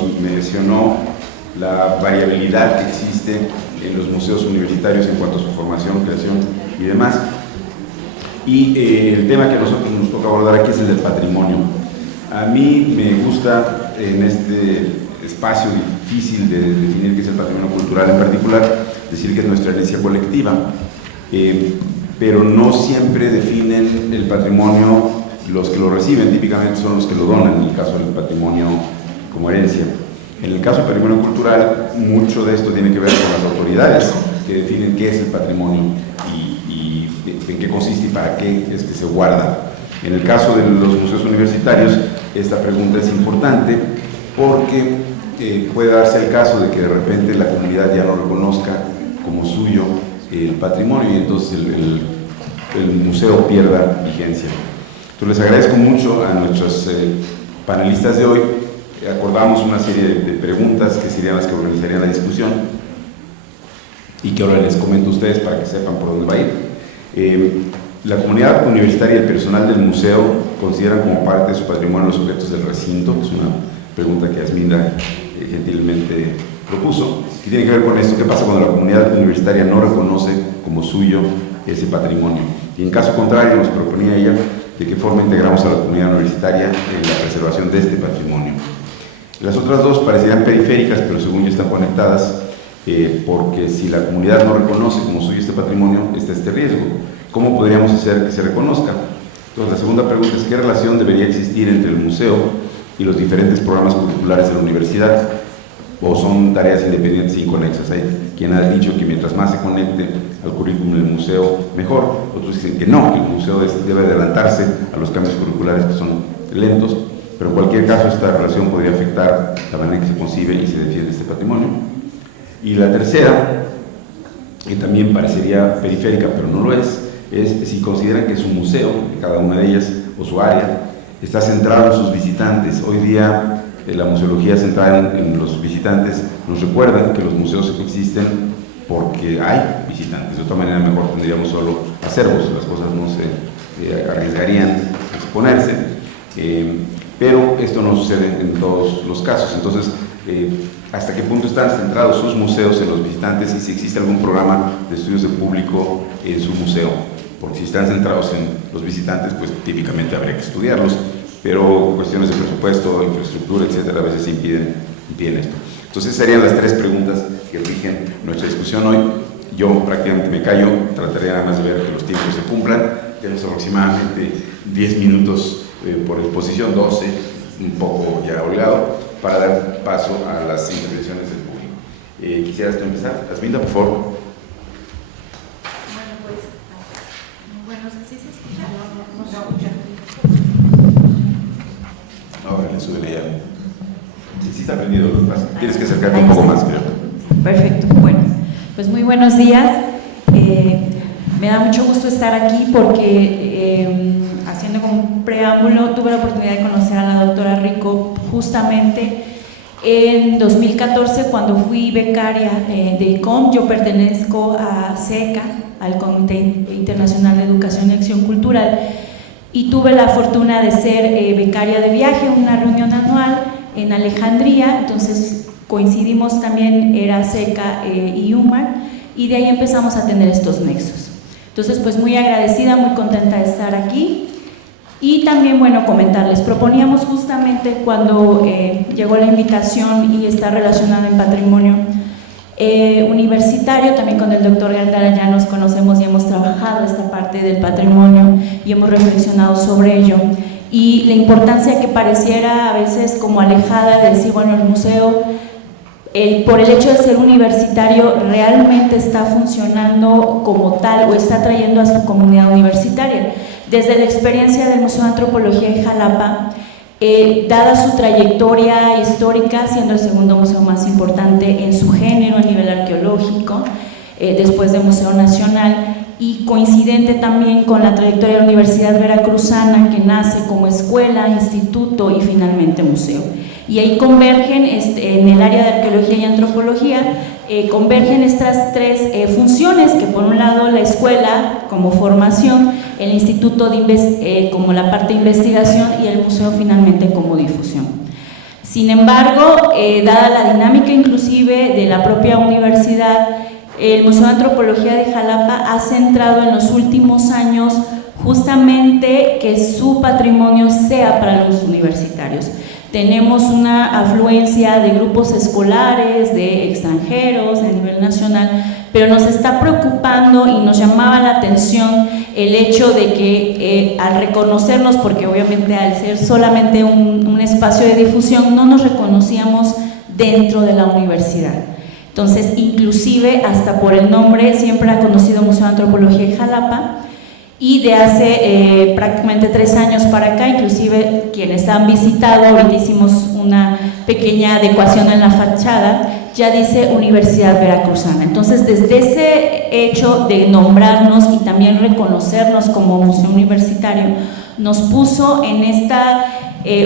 nos mencionó la variabilidad que existe en los museos universitarios en cuanto a su formación, creación y demás. Y el tema que a nosotros nos toca abordar aquí es el del patrimonio. A mí me gusta, en este espacio difícil de definir qué es el patrimonio cultural en particular, decir que es nuestra herencia colectiva, pero no siempre definen el patrimonio los que lo reciben, típicamente son los que lo donan, en el caso del patrimonio como herencia. En el caso del patrimonio cultural, mucho de esto tiene que ver con las autoridades que definen qué es el patrimonio y en qué consiste y para qué es que se guarda. En el caso de los museos universitarios, esta pregunta es importante porque puede darse el caso de que de repente la comunidad ya no reconozca como suyo el patrimonio y entonces el museo pierda vigencia. Entonces les agradezco mucho a nuestros panelistas de hoy. Acordamos una serie de preguntas que serían las que organizarían la discusión y que ahora les comento a ustedes para que sepan por dónde va a ir. La comunidad universitaria y el personal del museo consideran como parte de su patrimonio los objetos del recinto, que es una pregunta que Asminda gentilmente propuso, que tiene que ver con esto: ¿qué pasa cuando la comunidad universitaria no reconoce como suyo ese patrimonio? Y en caso contrario, nos proponía ella de qué forma integramos a la comunidad universitaria en la preservación de este patrimonio. Las otras dos parecían periféricas, pero según yo están conectadas, porque si la comunidad no reconoce como suyo este patrimonio, está este riesgo. ¿Cómo podríamos hacer que se reconozca? Entonces, la segunda pregunta es: ¿qué relación debería existir entre el museo y los diferentes programas curriculares de la universidad? ¿O son tareas independientes e inconexas? Hay quien ha dicho que mientras más se conecte al currículum del museo, mejor. Otros dicen que no, que el museo debe adelantarse a los cambios curriculares que son lentos, pero en cualquier caso esta relación podría afectar la manera en que se concibe y se defiende este patrimonio. Y la tercera, que también parecería periférica, pero no lo es si consideran que su museo, cada una de ellas, o su área, está centrado en sus visitantes. Hoy día la museología centrada en los visitantes nos recuerda que los museos existen porque hay visitantes. De otra manera, mejor tendríamos solo acervos, las cosas no se arriesgarían a exponerse, pero esto no sucede en todos los casos. Entonces, ¿hasta qué punto están centrados sus museos en los visitantes y si existe algún programa de estudios de público en su museo? Porque si están centrados en los visitantes, pues típicamente habría que estudiarlos, pero cuestiones de presupuesto, infraestructura, etcétera, a veces impiden esto. Entonces serían las tres preguntas que rigen nuestra discusión hoy. Yo prácticamente me callo, trataré nada más de ver que los tiempos se cumplan. Tenemos aproximadamente 10 minutos por exposición, 12, un poco ya holgado, para dar paso a las intervenciones del público. ¿Quisieras tú empezar? Asminda, por favor. Ahora le sube ya. Sí está prendido, tienes que acercarte un poco más, creo. Perfecto, bueno, pues muy buenos días. Me da mucho gusto estar aquí porque, haciendo como un preámbulo, tuve la oportunidad de conocer a la doctora Rico justamente en 2014 cuando fui becaria de ICOM. Yo pertenezco a SECA, al Comité Internacional de Educación y Acción Cultural, y tuve la fortuna de ser becaria de viaje, una reunión anual en Alejandría. Entonces coincidimos también, era SECA y UMAR, y de ahí empezamos a tener estos nexos. Entonces, pues muy agradecida, muy contenta de estar aquí. Y también, bueno, comentarles, proponíamos justamente cuando llegó la invitación y está relacionada en patrimonio universitario, también con el doctor Gandara ya nos conocemos y hemos trabajado esta parte del patrimonio y hemos reflexionado sobre ello, y la importancia que pareciera a veces como alejada de decir, bueno, el museo, por el hecho de ser universitario, realmente está funcionando como tal o está atrayendo a su comunidad universitaria. Desde la experiencia del Museo de Antropología en Jalapa, dada su trayectoria histórica, siendo el segundo museo más importante en su género a nivel arqueológico, después del Museo Nacional, y coincidente también con la trayectoria de la Universidad Veracruzana, que nace como escuela, instituto y finalmente museo. Y ahí convergen, en el área de arqueología y antropología, convergen estas tres funciones, que por un lado la escuela como formación, el instituto como la parte de investigación y el museo finalmente como difusión. Sin embargo, dada la dinámica inclusive de la propia universidad, el Museo de Antropología de Jalapa ha centrado en los últimos años justamente que su patrimonio sea para los universitarios. Tenemos una afluencia de grupos escolares, de extranjeros a nivel nacional, pero nos está preocupando y nos llamaba la atención el hecho de que al reconocernos, porque obviamente al ser solamente un espacio de difusión, no nos reconocíamos dentro de la universidad. Entonces, inclusive hasta por el nombre, siempre ha conocido Museo de Antropología de Jalapa, y de hace prácticamente 3 años para acá, inclusive quienes han visitado, ahorita hicimos una pequeña adecuación en la fachada, ya dice Universidad Veracruzana. Entonces, desde ese hecho de nombrarnos y también reconocernos como museo universitario, nos puso en esta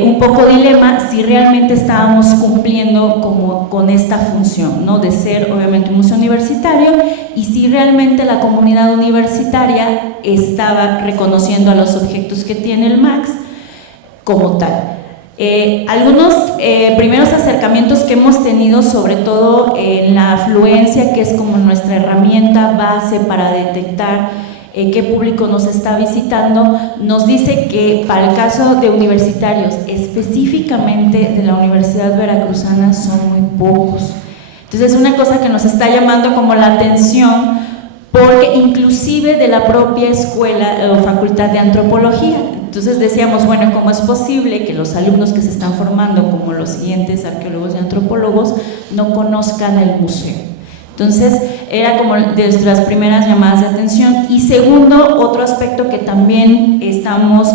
un poco dilema si realmente estábamos cumpliendo con esta función, ¿no? De ser obviamente un museo universitario, y si realmente la comunidad universitaria estaba reconociendo a los objetos que tiene el MAX como tal. Algunos primeros acercamientos que hemos tenido, sobre todo en la afluencia, que es como nuestra herramienta base para detectar qué público nos está visitando, nos dice que para el caso de universitarios, específicamente de la Universidad Veracruzana, son muy pocos. Entonces, es una cosa que nos está llamando como la atención, porque inclusive de la propia escuela o facultad de antropología. Entonces decíamos, bueno, ¿cómo es posible que los alumnos que se están formando como los siguientes arqueólogos y antropólogos no conozcan el museo? Entonces, era como de nuestras primeras llamadas de atención. Y segundo, otro aspecto que también estamos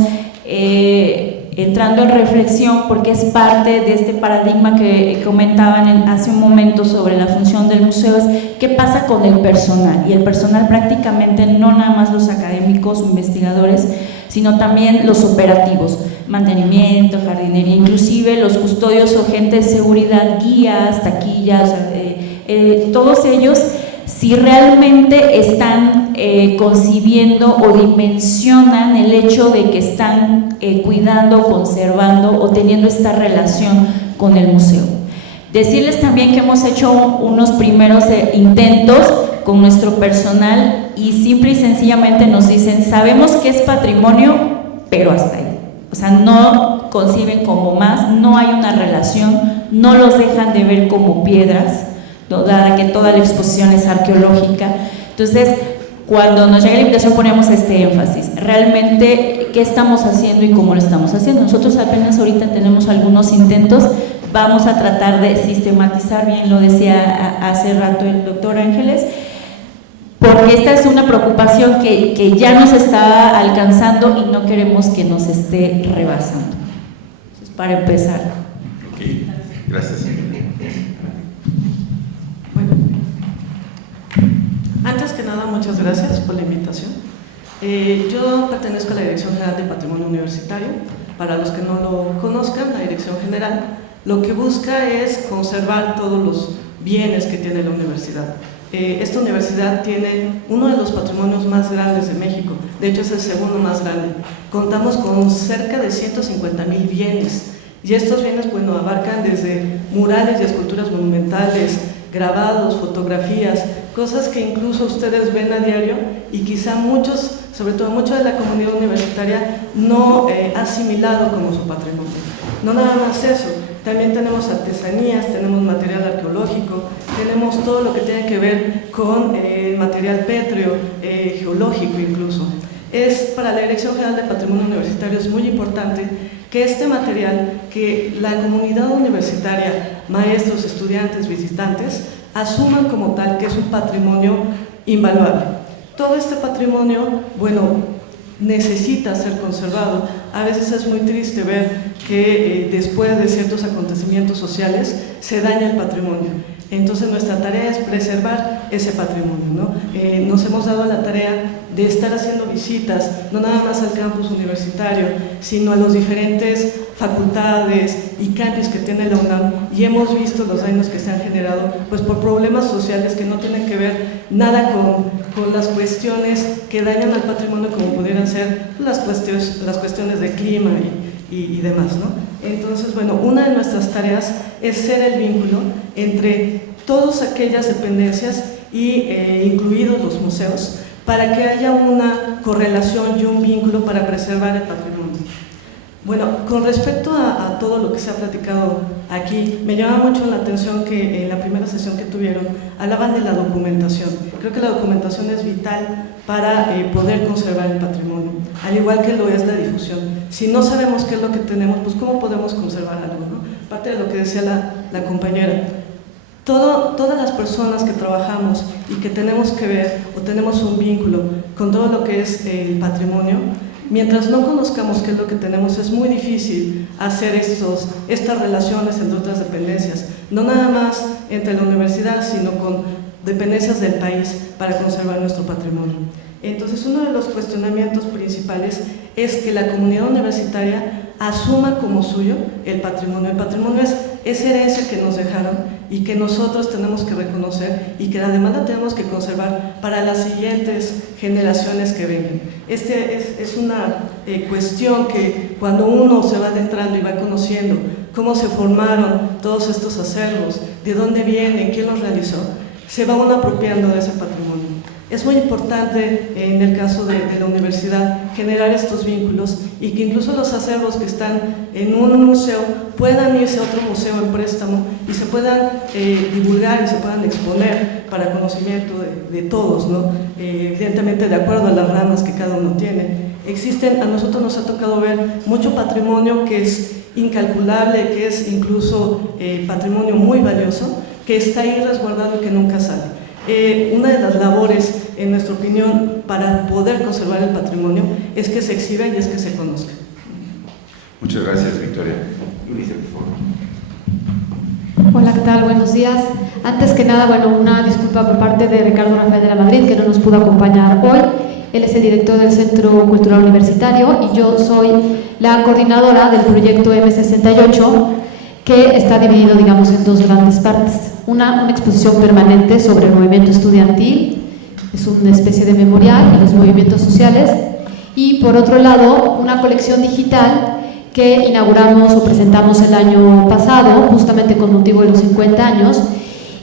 entrando en reflexión, porque es parte de este paradigma que comentaban hace un momento sobre la función del museo, es qué pasa con el personal. Y el personal prácticamente no nada más los académicos o investigadores, sino también los operativos, mantenimiento, jardinería, inclusive los custodios o gente de seguridad, guías, taquillas, todos ellos, si realmente están concibiendo o dimensionan el hecho de que están cuidando, conservando o teniendo esta relación con el museo. Decirles también que hemos hecho unos primeros intentos con nuestro personal y simple y sencillamente nos dicen, sabemos que es patrimonio, pero hasta ahí. O sea, no conciben como más, no hay una relación, no los dejan de ver como piedras, dada que toda la exposición es arqueológica. Entonces, cuando nos llega la invitación ponemos este énfasis, realmente qué estamos haciendo y cómo lo estamos haciendo. Nosotros apenas ahorita tenemos algunos intentos, vamos a tratar de sistematizar, bien lo decía hace rato el doctor Ángeles, porque esta es una preocupación que ya nos está alcanzando y no queremos que nos esté rebasando. Entonces, para empezar. Ok, gracias. Antes que nada, muchas gracias por la invitación. Yo pertenezco a la Dirección General de Patrimonio Universitario. Para los que no lo conozcan, la Dirección General lo que busca es conservar todos los bienes que tiene la universidad. Esta universidad tiene uno de los patrimonios más grandes de México, de hecho es el segundo más grande. Contamos con cerca de 150,000 bienes, y estos bienes, bueno, abarcan desde murales y esculturas monumentales, grabados, fotografías, cosas que incluso ustedes ven a diario y quizá muchos, sobre todo mucha de la comunidad universitaria, no ha asimilado como su patrimonio. No nada más eso, también tenemos artesanías, tenemos material arqueológico, tenemos todo lo que tiene que ver con material pétreo, geológico incluso. Para la Dirección General de Patrimonio Universitario es muy importante que este material, que la comunidad universitaria, maestros, estudiantes, visitantes, asuman como tal que es un patrimonio invaluable. Todo este patrimonio, bueno, necesita ser conservado. A veces es muy triste ver que después de ciertos acontecimientos sociales se daña el patrimonio. Entonces nuestra tarea es preservar ese patrimonio, ¿no? Nos hemos dado la tarea de estar haciendo visitas, no nada más al campus universitario, sino a los diferentes facultades y campus que tiene la UNAM, y hemos visto los daños que se han generado pues por problemas sociales que no tienen que ver nada con las cuestiones que dañan al patrimonio, como pudieran ser las cuestiones de clima y demás, ¿no? Entonces, bueno, una de nuestras tareas es ser el vínculo entre todas aquellas dependencias y incluidos los museos, para que haya una correlación y un vínculo para preservar el patrimonio. Bueno, con respecto a todo lo que se ha platicado aquí, me llama mucho la atención que en la primera sesión que tuvieron hablaban de la documentación. Creo que la documentación es vital para poder conservar el patrimonio, al igual que lo es la difusión. Si no sabemos qué es lo que tenemos, pues ¿cómo podemos conservar algo, ¿no? Parte de lo que decía la compañera, todas las personas que trabajamos y que tenemos que ver o tenemos un vínculo con todo lo que es el patrimonio, mientras no conozcamos qué es lo que tenemos, es muy difícil hacer estas relaciones entre otras dependencias, no nada más entre la universidad, sino con dependencias del país para conservar nuestro patrimonio. Entonces, uno de los cuestionamientos principales es que la comunidad universitaria asuma como suyo el patrimonio. El patrimonio es herencia que nos dejaron y que nosotros tenemos que reconocer y que además la tenemos que conservar para las siguientes generaciones que vengan. Es una cuestión que cuando uno se va adentrando y va conociendo cómo se formaron todos estos acervos, de dónde vienen, quién los realizó, se va uno apropiando de ese patrimonio. Es muy importante en el caso de la universidad generar estos vínculos y que incluso los acervos que están en un museo puedan irse a otro museo en préstamo y se puedan divulgar y se puedan exponer para conocimiento de todos, ¿no? Evidentemente de acuerdo a las ramas que cada uno tiene. A nosotros nos ha tocado ver mucho patrimonio que es incalculable, que es incluso patrimonio muy valioso, que está ahí resguardado y que nunca sale. Una de las labores, en nuestra opinión, para poder conservar el patrimonio es que se exhiba y es que se conozca. Muchas gracias, Victoria. Eunice, por favor. Hola, ¿qué tal? Buenos días. Antes que nada, bueno, una disculpa por parte de Ricardo Rafael de la Madrid, que no nos pudo acompañar hoy. Él es el director del Centro Cultural Universitario y yo soy la coordinadora del proyecto M68, que está dividido, digamos, en dos grandes partes. Una exposición permanente sobre el movimiento estudiantil, es una especie de memorial y los movimientos sociales, y por otro lado, una colección digital que inauguramos o presentamos el año pasado, justamente con motivo de los 50 años,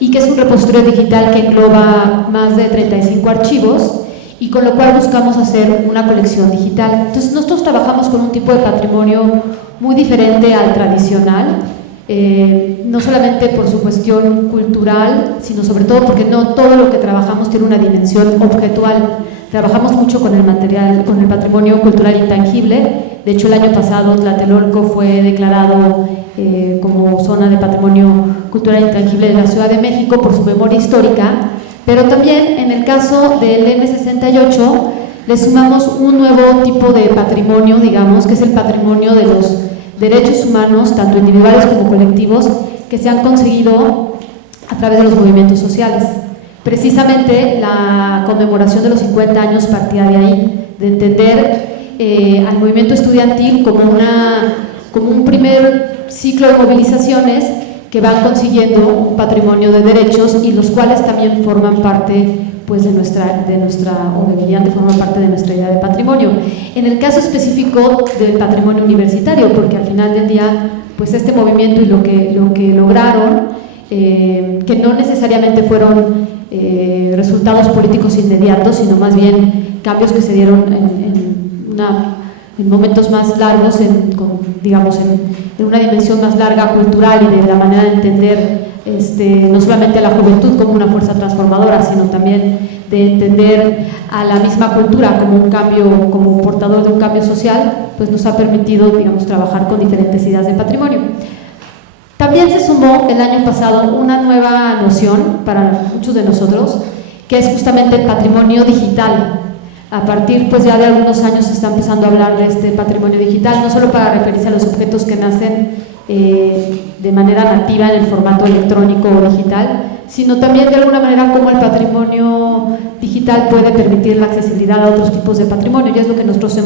y que es un repositorio digital que engloba más de 35 archivos, y con lo cual buscamos hacer una colección digital. Entonces nosotros trabajamos con un tipo de patrimonio muy diferente al tradicional, no solamente por su cuestión cultural, sino sobre todo porque no todo lo que trabajamos tiene una dimensión objetual. Trabajamos mucho con el material, con el patrimonio cultural intangible. De hecho, el año pasado Tlatelolco fue declarado como zona de patrimonio cultural intangible de la Ciudad de México por su memoria histórica, pero también en el caso del M68 le sumamos un nuevo tipo de patrimonio, digamos, que es el patrimonio de los derechos humanos, tanto individuales como colectivos, que se han conseguido a través de los movimientos sociales. Precisamente la conmemoración de los 50 años partía de ahí, de entender al movimiento estudiantil como un primer ciclo de movilizaciones que van consiguiendo un patrimonio de derechos y los cuales también forman parte, pues, o deberían de formar parte de nuestra idea de patrimonio. En el caso específico del patrimonio universitario, porque al final del día, pues este movimiento y lo que lograron, que no necesariamente fueron resultados políticos inmediatos, sino más bien cambios que se dieron en momentos más largos, digamos, en una dimensión más larga cultural y de la manera de entender no solamente a la juventud como una fuerza transformadora, sino también de entender a la misma cultura como un cambio, como portador de un cambio social, pues nos ha permitido, digamos, trabajar con diferentes ideas de patrimonio. También se sumó el año pasado una nueva noción para muchos de nosotros, que es justamente el patrimonio digital. A partir, pues, ya de algunos años se está empezando a hablar de este patrimonio digital, no solo para referirse a los objetos que nacen de manera nativa en el formato electrónico o digital, sino también de alguna manera cómo el patrimonio digital puede permitir la accesibilidad a otros tipos de patrimonio, y es lo que nosotros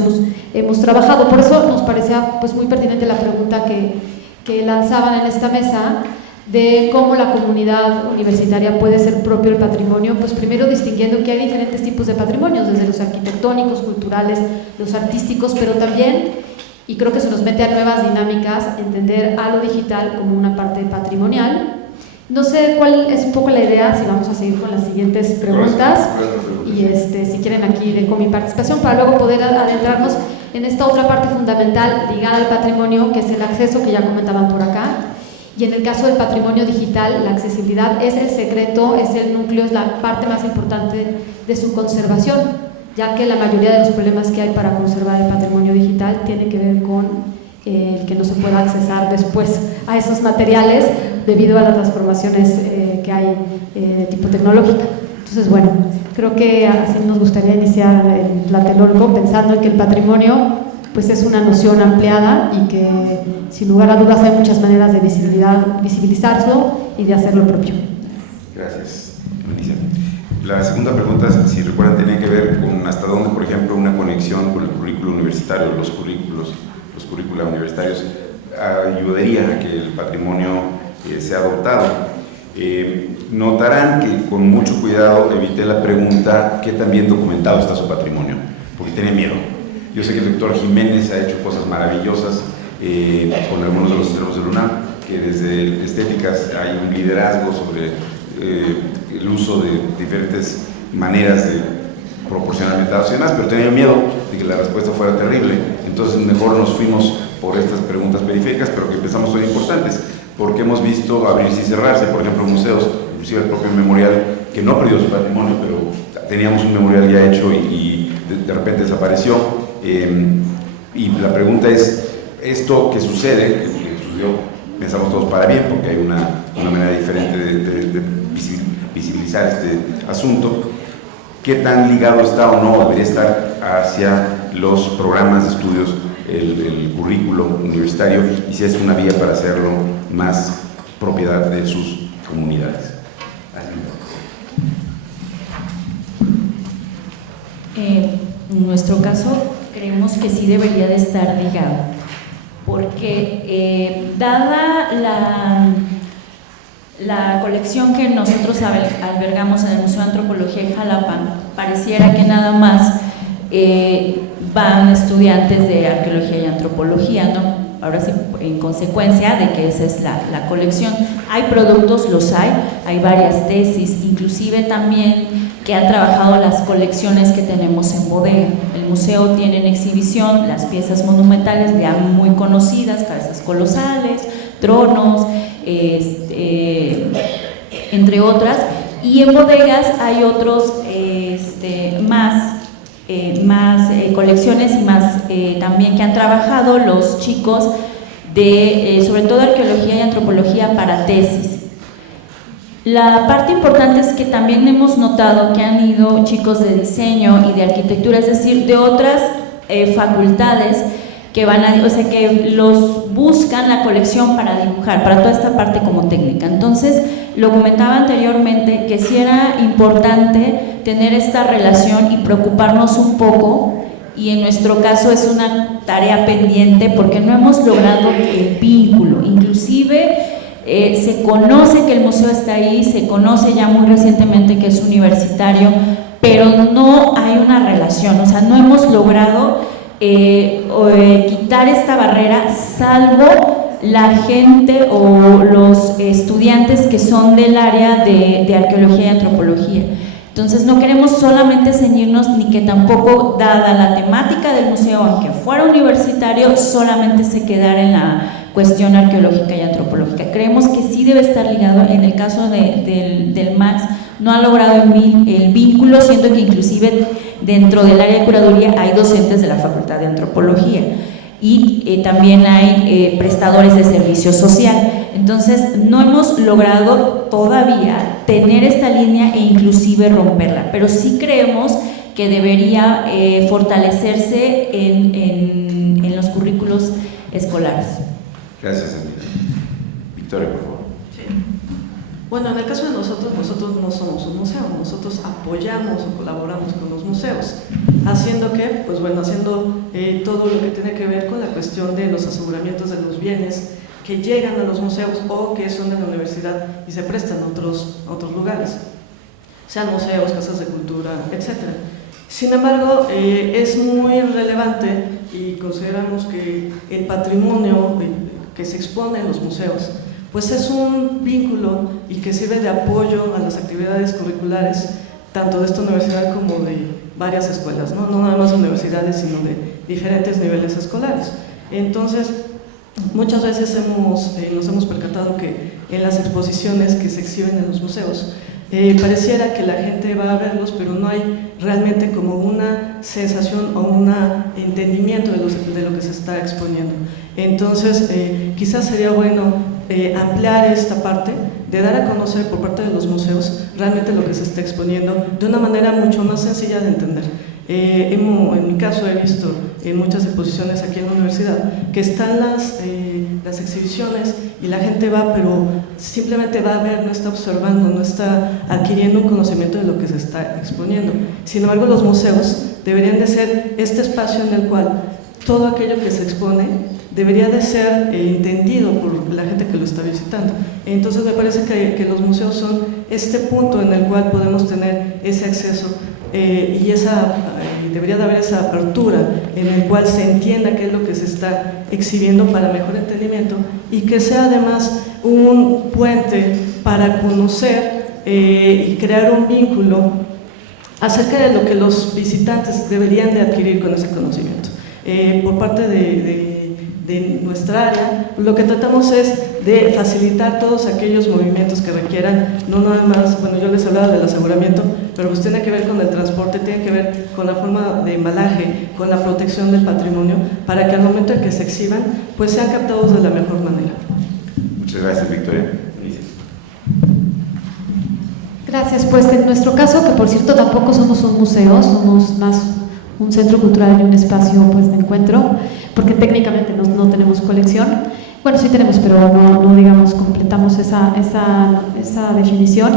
hemos trabajado. Por eso nos parecía, pues, muy pertinente la pregunta que lanzaban en esta mesa de cómo la comunidad universitaria puede ser propio el patrimonio. Pues primero distinguiendo que hay diferentes tipos de patrimonios, desde los arquitectónicos, culturales, los artísticos, pero también y creo que se nos mete a nuevas dinámicas, entender a lo digital como una parte patrimonial. No sé cuál es un poco la idea, si vamos a seguir con las siguientes preguntas y si quieren aquí dejo mi participación para luego poder adentrarnos en esta otra parte fundamental ligada al patrimonio, que es el acceso, que ya comentaban por acá. Y en el caso del patrimonio digital, la accesibilidad es el secreto, es el núcleo, es la parte más importante de su conservación, ya que la mayoría de los problemas que hay para conservar el patrimonio digital tiene que ver con el que no se pueda accesar después a esos materiales debido a las transformaciones que hay de tipo tecnológico. Entonces, bueno, creo que así nos gustaría iniciar el Tlatelolco pensando en que el patrimonio pues es una noción ampliada y que sin lugar a dudas hay muchas maneras de visibilizarlo y de hacerlo propio. Gracias, Melissa. La segunda pregunta, si recuerdan, tenía que ver con hasta dónde, por ejemplo, una conexión con el currículo universitario, los currículos universitarios ayudaría a que el patrimonio sea adoptado. Notarán que con mucho cuidado evité la pregunta ¿qué tan bien documentado está su patrimonio? Porque tenía miedo. Yo sé que el doctor Jiménez ha hecho cosas maravillosas con algunos de los centros de la UNAM, que desde estéticas hay un liderazgo sobre el uso de diferentes maneras de proporcionar metadatos y demás, pero tenía miedo de que la respuesta fuera terrible. Entonces mejor nos fuimos por estas preguntas periféricas, pero que pensamos son importantes, porque hemos visto abrirse y cerrarse, por ejemplo, museos, inclusive el propio memorial, que no perdió su patrimonio, pero teníamos un memorial ya hecho y de repente desapareció. Y la pregunta es, esto que sucede, que sucedió, pensamos todos para bien, porque hay una manera diferente de visibilizar este asunto, qué tan ligado está o no debería estar hacia los programas de estudios, el currículo universitario, y si es una vía para hacerlo más propiedad de sus comunidades. En nuestro caso, creemos que sí debería de estar ligado, porque dada la colección que nosotros albergamos en el Museo de Antropología de Jalapa, pareciera que nada más van estudiantes de arqueología y antropología, ¿no? Ahora sí, en consecuencia de que esa es la colección. Hay productos, hay varias tesis, inclusive también que han trabajado las colecciones que tenemos en bodega. El museo tiene en exhibición las piezas monumentales ya muy conocidas, cabezas colosales, tronos, entre otras, y en bodegas hay otros más colecciones y más también que han trabajado los chicos de sobre todo arqueología y antropología para tesis. La parte importante es que también hemos notado que han ido chicos de diseño y de arquitectura, es decir, de otras facultades que que los buscan la colección para dibujar, para toda esta parte como técnica. Entonces, lo comentaba anteriormente que sí era importante tener esta relación y preocuparnos un poco, y en nuestro caso es una tarea pendiente porque no hemos logrado el vínculo, inclusive se conoce que el museo está ahí, se conoce ya muy recientemente que es universitario, pero no hay una relación, o sea, no hemos logrado quitar esta barrera, salvo la gente o los estudiantes que son del área de arqueología y antropología. Entonces no queremos solamente ceñirnos, ni que tampoco, dada la temática del museo, aunque fuera universitario, solamente se quedara en la cuestión arqueológica y antropológica. Creemos que sí debe estar ligado. En el caso del MAX no ha logrado el vínculo, siendo que inclusive dentro del área de curaduría hay docentes de la Facultad de Antropología y también hay prestadores de servicio social. Entonces no hemos logrado todavía tener esta línea e inclusive romperla, pero sí creemos que debería fortalecerse en los currículos escolares. Gracias, Emilio. Victoria, por favor. Sí. Bueno, en el caso de nosotros no somos un museo, nosotros apoyamos o colaboramos con los museos, haciendo ¿qué? Pues bueno, haciendo todo lo que tiene que ver con la cuestión de los aseguramientos de los bienes que llegan a los museos o que son de la universidad y se prestan a otros lugares, sean museos, casas de cultura, etc. Sin embargo, es muy relevante y consideramos que el patrimonio que se expone en los museos pues es un vínculo y que sirve de apoyo a las actividades curriculares tanto de esta universidad como de varias escuelas, no nada más universidades, sino de diferentes niveles escolares. Entonces, muchas veces nos hemos percatado que en las exposiciones que se exhiben en los museos, pareciera que la gente va a verlos, pero no hay realmente como una sensación o un entendimiento de lo que se está exponiendo. Entonces, quizás sería bueno ampliar esta parte, de dar a conocer por parte de los museos realmente lo que se está exponiendo de una manera mucho más sencilla de entender. En mi caso he visto en muchas exposiciones aquí en la universidad que están las exhibiciones y la gente va, pero simplemente va a ver, no está observando, no está adquiriendo un conocimiento de lo que se está exponiendo. Sin embargo, los museos deberían de ser este espacio en el cual todo aquello que se expone debería de ser entendido por la gente que lo está visitando. Entonces me parece que los museos son este punto en el cual podemos tener ese acceso y debería de haber esa apertura en el cual se entienda qué es lo que se está exhibiendo para mejor entendimiento y que sea además un puente para conocer y crear un vínculo acerca de lo que los visitantes deberían de adquirir con ese conocimiento. Por parte de nuestra área, lo que tratamos es de facilitar todos aquellos movimientos que requieran, no nada más, bueno, yo les hablaba del aseguramiento, pero pues tiene que ver con el transporte, tiene que ver con la forma de embalaje, con la protección del patrimonio, para que al momento en que se exhiban, pues sean captados de la mejor manera. Muchas gracias, Victoria. Gracias, pues en nuestro caso, que por cierto tampoco somos un museo, somos más un centro cultural y un espacio pues, de encuentro, porque técnicamente no tenemos colección. Bueno, sí tenemos, pero no digamos, completamos esa definición.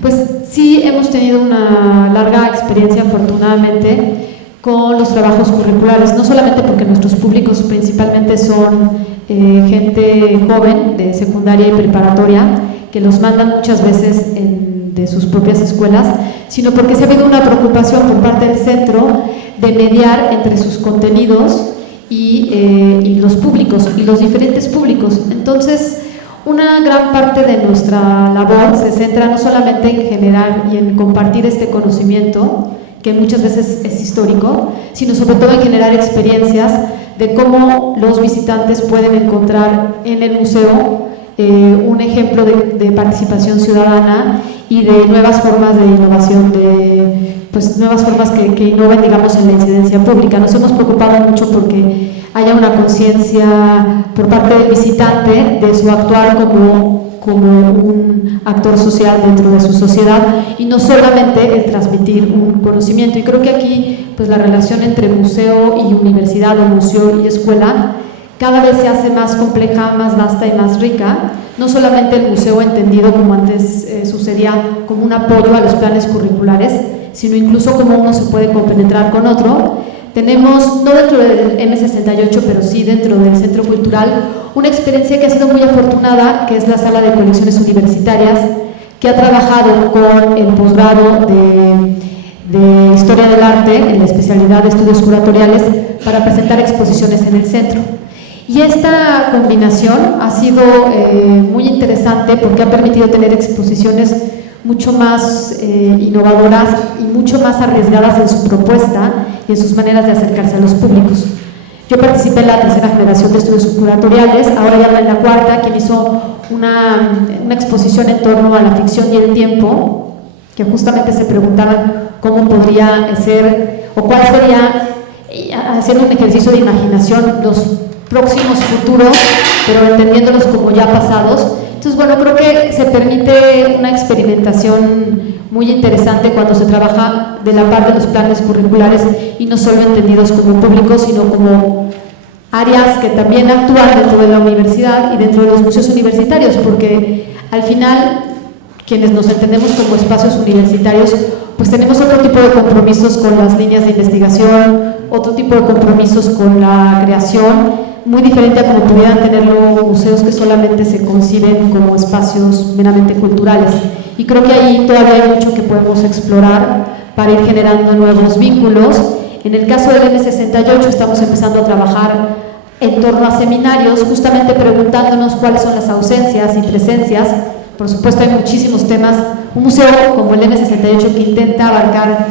Pues sí hemos tenido una larga experiencia, afortunadamente, con los trabajos curriculares, no solamente porque nuestros públicos principalmente son gente joven, de secundaria y preparatoria, que los mandan muchas veces de sus propias escuelas, sino porque se ha habido una preocupación por parte del centro de mediar entre sus contenidos y los públicos, y los diferentes públicos. Entonces, una gran parte de nuestra labor se centra no solamente en generar y en compartir este conocimiento, que muchas veces es histórico, sino sobre todo en generar experiencias de cómo los visitantes pueden encontrar en el museo un ejemplo de participación ciudadana y de nuevas formas de innovación, pues nuevas formas que innoven, digamos, en la incidencia pública. Nos hemos preocupado mucho porque haya una conciencia por parte del visitante de su actuar como un actor social dentro de su sociedad y no solamente el transmitir un conocimiento. Y creo que aquí pues la relación entre museo y universidad o museo y escuela cada vez se hace más compleja, más vasta y más rica. No solamente el museo entendido como antes sucedía como un apoyo a los planes curriculares, sino incluso como uno se puede compenetrar con otro. Tenemos, no dentro del M68, pero sí dentro del Centro Cultural, una experiencia que ha sido muy afortunada, que es la Sala de Colecciones Universitarias, que ha trabajado con el posgrado de Historia del Arte, en la especialidad de Estudios Curatoriales, para presentar exposiciones en el centro. Y esta combinación ha sido muy interesante porque ha permitido tener exposiciones mucho más innovadoras y mucho más arriesgadas en su propuesta y en sus maneras de acercarse a los públicos. Yo participé en la tercera generación de estudios curatoriales, ahora ya en la cuarta, quien hizo una exposición en torno a la ficción y el tiempo, que justamente se preguntaban cómo podría ser, o cuál sería, hacer un ejercicio de imaginación los próximos futuros, pero entendiéndolos como ya pasados. Entonces, bueno, creo que se permite una experimentación muy interesante cuando se trabaja de la par de los planes curriculares y no solo entendidos como públicos, sino como áreas que también actúan dentro de la universidad y dentro de los museos universitarios, porque al final, quienes nos entendemos como espacios universitarios, pues tenemos otro tipo de compromisos con las líneas de investigación, otro tipo de compromisos con la creación, muy diferente a como pudieran tenerlo museos que solamente se conciben como espacios meramente culturales. Y creo que ahí todavía hay mucho que podemos explorar para ir generando nuevos vínculos. En el caso del M68 estamos empezando a trabajar en torno a seminarios, justamente preguntándonos cuáles son las ausencias y presencias. Por supuesto hay muchísimos temas. Un museo como el M68 que intenta abarcar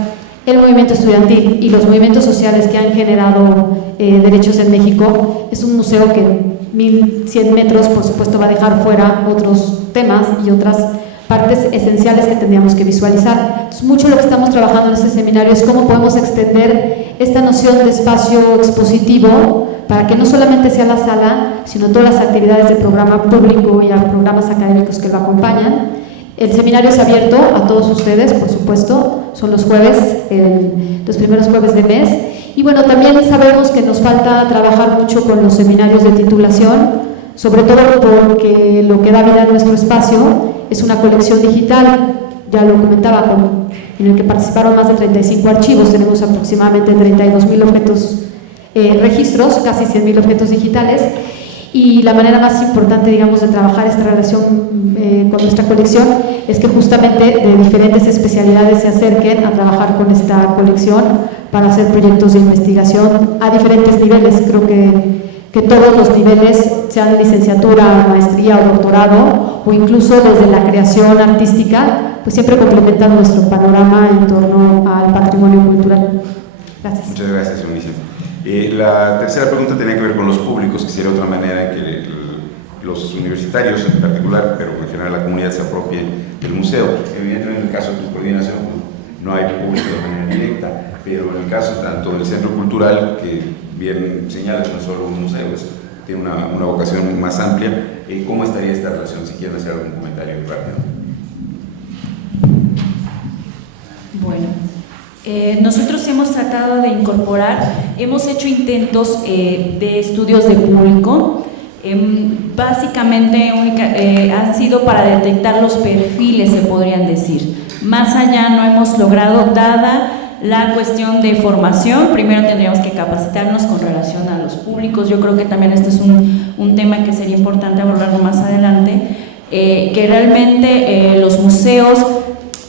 el movimiento estudiantil y los movimientos sociales que han generado derechos en México, es un museo que 1100 metros por supuesto va a dejar fuera otros temas y otras partes esenciales que tendríamos que visualizar. Entonces, mucho lo que estamos trabajando en este seminario es cómo podemos extender esta noción de espacio expositivo para que no solamente sea la sala, sino todas las actividades del programa público y a programas académicos que lo acompañan. El seminario es abierto a todos ustedes, por supuesto, son los jueves, los primeros jueves de mes. Y bueno, también sabemos que nos falta trabajar mucho con los seminarios de titulación, sobre todo porque lo que da vida a nuestro espacio es una colección digital, ya lo comentaba, en el que participaron más de 35 archivos, tenemos aproximadamente 32.000 objetos, registros, casi 100.000 objetos digitales, y la manera más importante, digamos, de trabajar esta relación con nuestra colección es que justamente de diferentes especialidades se acerquen a trabajar con esta colección para hacer proyectos de investigación a diferentes niveles. Creo que todos los niveles, sean licenciatura, maestría o doctorado, o incluso desde la creación artística, pues siempre complementan nuestro panorama en torno al patrimonio cultural. Gracias. Muchas gracias, Eunice. La tercera pregunta tenía que ver con los públicos, que sería otra manera en que los universitarios en particular, pero en general la comunidad se apropie del museo. Evidentemente en el caso de tu coordinación no hay público de manera directa, pero en el caso tanto del Centro Cultural, que bien señalas, no es solo un museo, tiene una vocación más amplia, ¿cómo estaría esta relación? Si quieren hacer algún comentario rápido. Bueno, nosotros hemos tratado de incorporar, hemos hecho intentos de estudios de público, básicamente han sido para detectar los perfiles, se podrían decir. Más allá no hemos logrado, dada la cuestión de formación, primero tendríamos que capacitarnos con relación a los públicos. Yo creo que también este es un tema que sería importante abordarlo más adelante, que realmente los museos,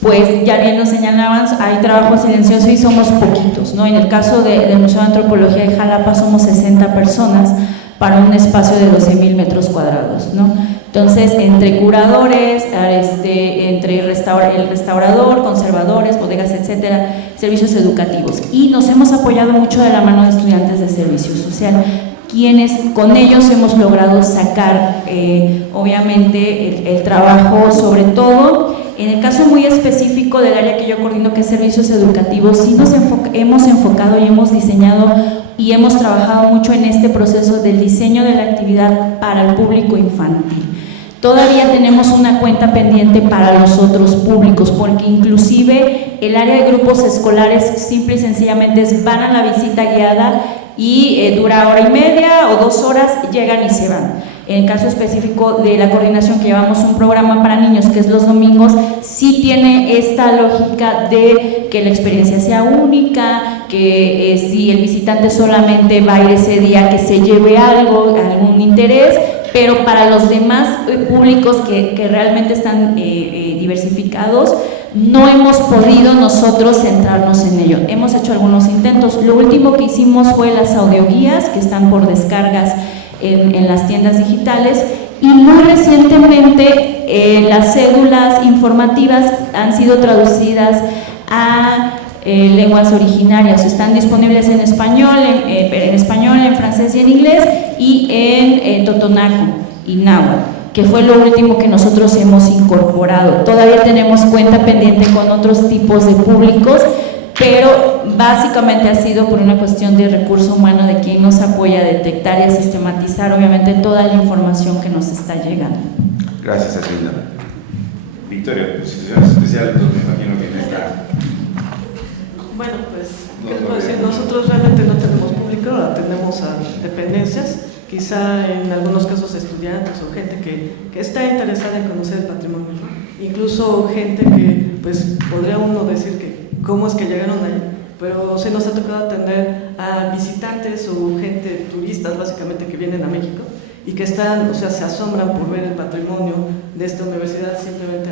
pues ya bien lo señalaban, hay trabajo silencioso y somos poquitos, ¿no? En el caso del Museo de Antropología de Jalapa somos 60 personas para un espacio de 12.000 metros cuadrados, ¿no? Entonces, entre curadores, entre el restaurador, conservadores, bodegas, etcétera, servicios educativos. Y nos hemos apoyado mucho de la mano de estudiantes de servicio social, quienes con ellos hemos logrado sacar, obviamente, el trabajo, sobre todo, en el caso muy específico del área que yo coordino, que es servicios educativos, sí nos hemos enfocado y hemos diseñado y hemos trabajado mucho en este proceso del diseño de la actividad para el público infantil. Todavía tenemos una cuenta pendiente para los otros públicos, porque inclusive el área de grupos escolares simple y sencillamente van a la visita guiada y dura hora y media o 2 horas, llegan y se van. En el caso específico de la coordinación, que llevamos un programa para niños que es los domingos, sí tiene esta lógica de que la experiencia sea única, que si el visitante solamente va a ir ese día, que se lleve algo, algún interés, pero para los demás públicos que realmente están diversificados, no hemos podido nosotros centrarnos en ello. Hemos hecho algunos intentos. Lo último que hicimos fue las audioguías, que están por descargas en las tiendas digitales, y muy recientemente las cédulas informativas han sido traducidas a lenguas originarias, están disponibles en español, en francés y en inglés, y en totonaco y náhuatl, que fue lo último que nosotros hemos incorporado. Todavía tenemos cuenta pendiente con otros tipos de públicos, pero básicamente ha sido por una cuestión de recurso humano de quien nos apoya a detectar y a sistematizar, obviamente, toda la información que nos está llegando. Gracias, Aslinda. Victoria, posición especial, entonces me imagino que en esta... Bueno, pues, ¿qué les puedo decir? Nosotros realmente no tenemos público, atendemos a dependencias, quizá en algunos casos estudiantes o gente que está interesada en conocer el patrimonio, ¿no? Incluso gente que, pues, podría uno decir que cómo es que llegaron ahí, pero se nos ha tocado atender a visitantes o gente, turistas básicamente, que vienen a México y que están, o sea, se asombran por ver el patrimonio de esta universidad simplemente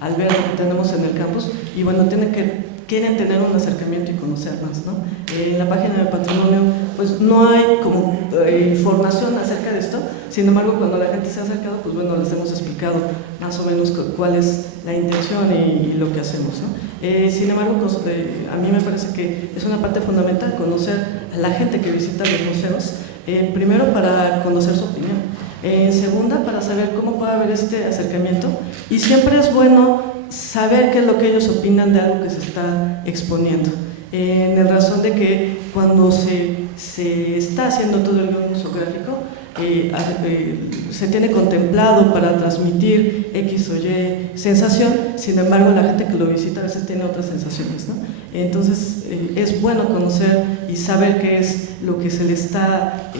al ver lo que tenemos en el campus, y bueno, tienen que quieren tener un acercamiento y conocer más, ¿no? En la página del patrimonio pues no hay como información acerca de esto, sin embargo cuando la gente se ha acercado, pues bueno, les hemos explicado más o menos cuál es la intención y lo que hacemos, ¿no? Sin embargo, a mí me parece que es una parte fundamental conocer a la gente que visita los museos, primero para conocer su opinión, segunda para saber cómo puede haber este acercamiento, y siempre es bueno saber qué es lo que ellos opinan de algo que se está exponiendo, en el razón de que cuando se está haciendo todo el guion museográfico, se tiene contemplado para transmitir X o Y sensación, sin embargo la gente que lo visita a veces tiene otras sensaciones, ¿no? Entonces es bueno conocer y saber qué es lo que se le está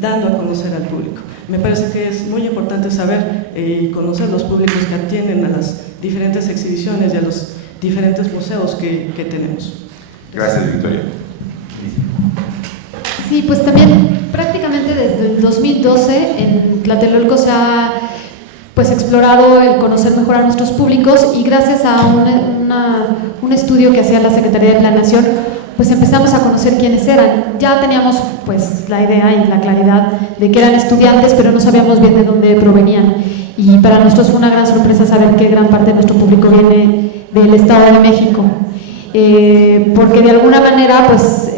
dando a conocer al público. Me parece que es muy importante saber y conocer los públicos que atienden a las diferentes exhibiciones y a los diferentes museos que tenemos. Gracias, Victoria. Sí, pues también prácticamente desde el 2012 en Tlatelolco se ha pues explorado el conocer mejor a nuestros públicos, y gracias a un estudio que hacía la Secretaría de Planeación, pues empezamos a conocer quiénes eran. Ya teníamos pues la idea y la claridad de que eran estudiantes, pero no sabíamos bien de dónde provenían, y para nosotros fue una gran sorpresa saber que gran parte de nuestro público viene del Estado de México, porque de alguna manera pues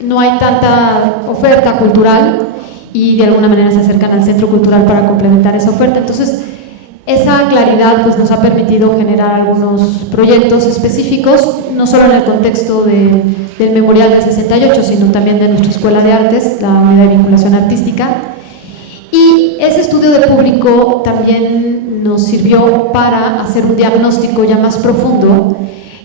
no hay tanta oferta cultural y de alguna manera se acercan al centro cultural para complementar esa oferta. Entonces esa claridad pues nos ha permitido generar algunos proyectos específicos, no solo en el contexto del Memorial del 68, sino también de nuestra Escuela de Artes, la Unidad de Vinculación Artística. Y ese estudio de público también nos sirvió para hacer un diagnóstico ya más profundo,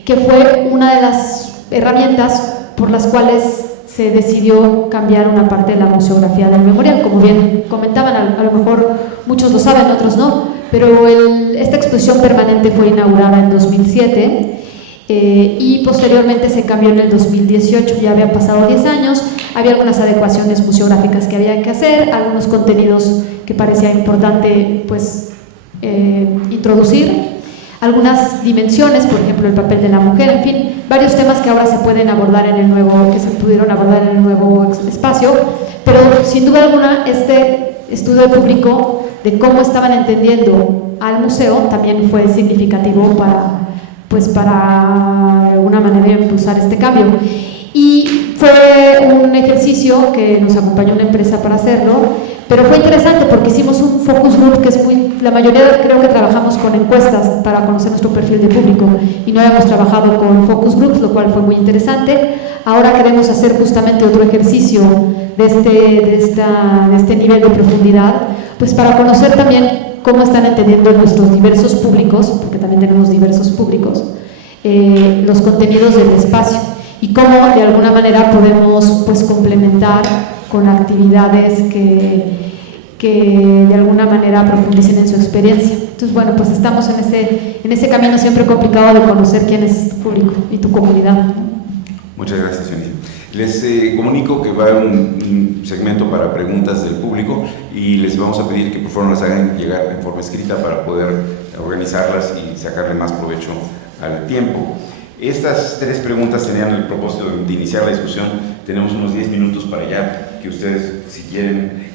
que fue una de las herramientas por las cuales se decidió cambiar una parte de la museografía del memorial. Como bien comentaban, a lo mejor muchos lo saben, otros no, pero esta exposición permanente fue inaugurada en 2007 y posteriormente se cambió en el 2018, ya habían pasado 10 años, había algunas adecuaciones museográficas que había que hacer, algunos contenidos que parecía importante pues introducir, algunas dimensiones, por ejemplo el papel de la mujer, en fin, varios temas que ahora se pueden abordar en el nuevo, que se pudieron abordar en el nuevo espacio, pero sin duda alguna este estudio público de cómo estaban entendiendo al museo también fue significativo para de alguna manera impulsar este cambio. Y fue un ejercicio que nos acompañó una empresa para hacerlo, pero fue interesante porque hicimos un focus group que es la mayoría creo que trabajamos con encuestas para conocer nuestro perfil de público y no habíamos trabajado con focus groups, lo cual fue muy interesante. Ahora queremos hacer justamente otro ejercicio de este nivel de profundidad, pues para conocer también cómo están entendiendo nuestros diversos públicos, porque también tenemos diversos públicos, los contenidos del espacio y cómo de alguna manera podemos pues complementar con actividades que de alguna manera profundicen en su experiencia. Entonces, bueno, pues estamos en ese camino siempre complicado de conocer quién es tu público y tu comunidad. Muchas gracias, señorita. Les comunico que va a haber un segmento para preguntas del público y les vamos a pedir que por favor nos hagan llegar en forma escrita para poder organizarlas y sacarle más provecho al tiempo. Estas 3 preguntas tenían el propósito de iniciar la discusión. Tenemos unos 10 minutos para allá, que ustedes, si quieren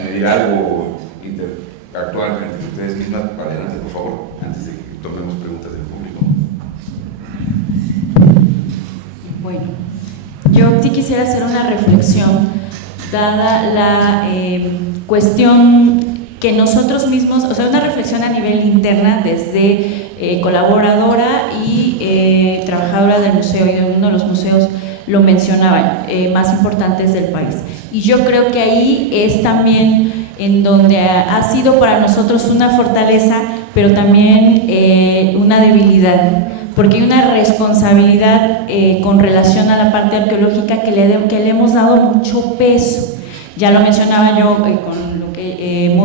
añadir algo o interactuar entre ustedes mismas, adelante, por favor, antes de que tomemos preguntas del público. Bueno, yo sí quisiera hacer una reflexión, dada la cuestión que nosotros mismos, o sea, una reflexión a nivel interna desde colaboradora y trabajadora del museo y de uno de los museos lo mencionaban, más importantes del país. Y yo creo que ahí es también en donde ha sido para nosotros una fortaleza, pero también una debilidad, porque hay una responsabilidad con relación a la parte arqueológica que le hemos dado mucho peso. Ya lo mencionaba yo con lo que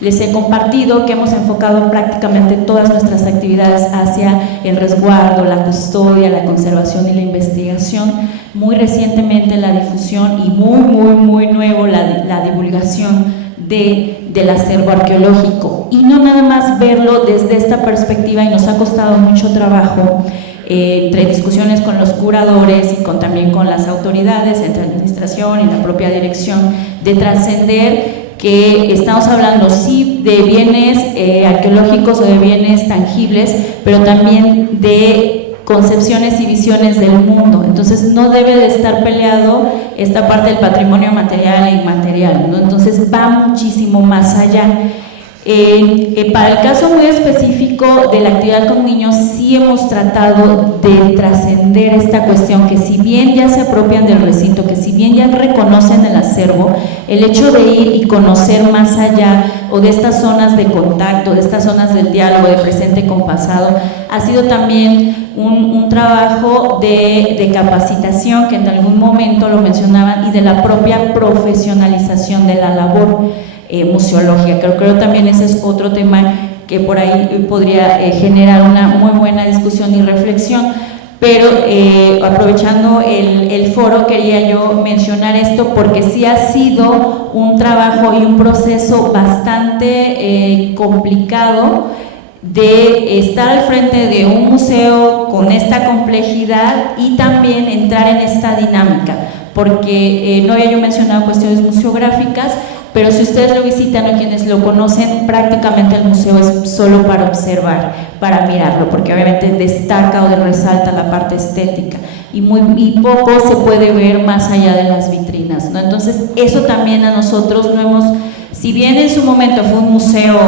les he compartido, que hemos enfocado prácticamente todas nuestras actividades hacia el resguardo, la custodia, la conservación y la investigación. Muy recientemente la difusión y muy nuevo la divulgación del acervo arqueológico, y no nada más verlo desde esta perspectiva, y nos ha costado mucho trabajo entre discusiones con los curadores y también con las autoridades, entre administración y la propia dirección, de trascender que estamos hablando sí de bienes arqueológicos o de bienes tangibles, pero también de concepciones y visiones del mundo. Entonces no debe de estar peleado esta parte del patrimonio material e inmaterial, ¿no? Entonces va muchísimo más allá. Para el caso muy específico de la actividad con niños, sí hemos tratado de trascender esta cuestión, que si bien ya se apropian del recinto, que si bien ya reconocen el acervo, el hecho de ir y conocer más allá, o de estas zonas de contacto, de estas zonas del diálogo, de presente con pasado, ha sido también un trabajo de capacitación, que en algún momento lo mencionaban, y de la propia profesionalización de la labor museológica. Creo también ese es otro tema que por ahí podría generar una muy buena discusión y reflexión, pero aprovechando el foro quería yo mencionar esto porque sí ha sido un trabajo y un proceso bastante complicado de estar al frente de un museo con esta complejidad y también entrar en esta dinámica, porque no había yo mencionado cuestiones museográficas, pero si ustedes lo visitan o quienes lo conocen, prácticamente el museo es solo para observar, para mirarlo, porque obviamente destaca o resalta la parte estética y poco se puede ver más allá de las vitrinas, ¿no? Entonces eso también a nosotros no hemos, si bien en su momento fue un museo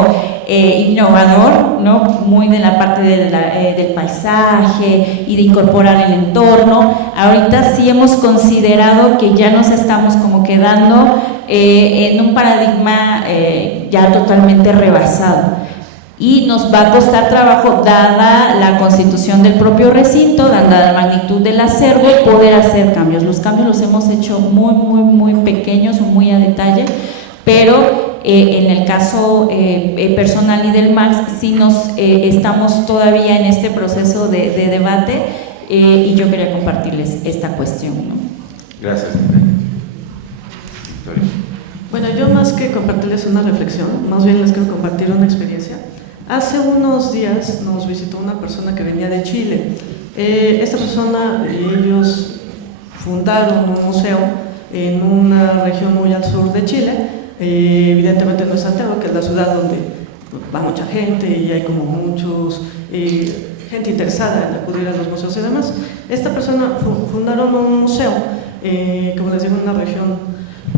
innovador, ¿no? Muy de la parte del paisaje y de incorporar el entorno, ahorita sí hemos considerado que ya nos estamos como quedando en un paradigma ya totalmente rebasado y nos va a costar trabajo, dada la constitución del propio recinto, dada la magnitud del acervo, poder hacer cambios. Los cambios los hemos hecho muy pequeños o muy a detalle, pero en el caso personal y del MAX sí estamos todavía en este proceso de debate y yo quería compartirles esta cuestión, ¿no? Gracias. Victoria. Bueno, yo más que compartirles una reflexión, más bien les quiero compartir una experiencia. Hace unos días nos visitó una persona que venía de Chile. Esta persona, ellos fundaron un museo en una región muy al sur de Chile, evidentemente no es Santiago, que es la ciudad donde va mucha gente y hay como muchos gente interesada en acudir a los museos y demás. Esta persona fundaron un museo, como les digo, en una región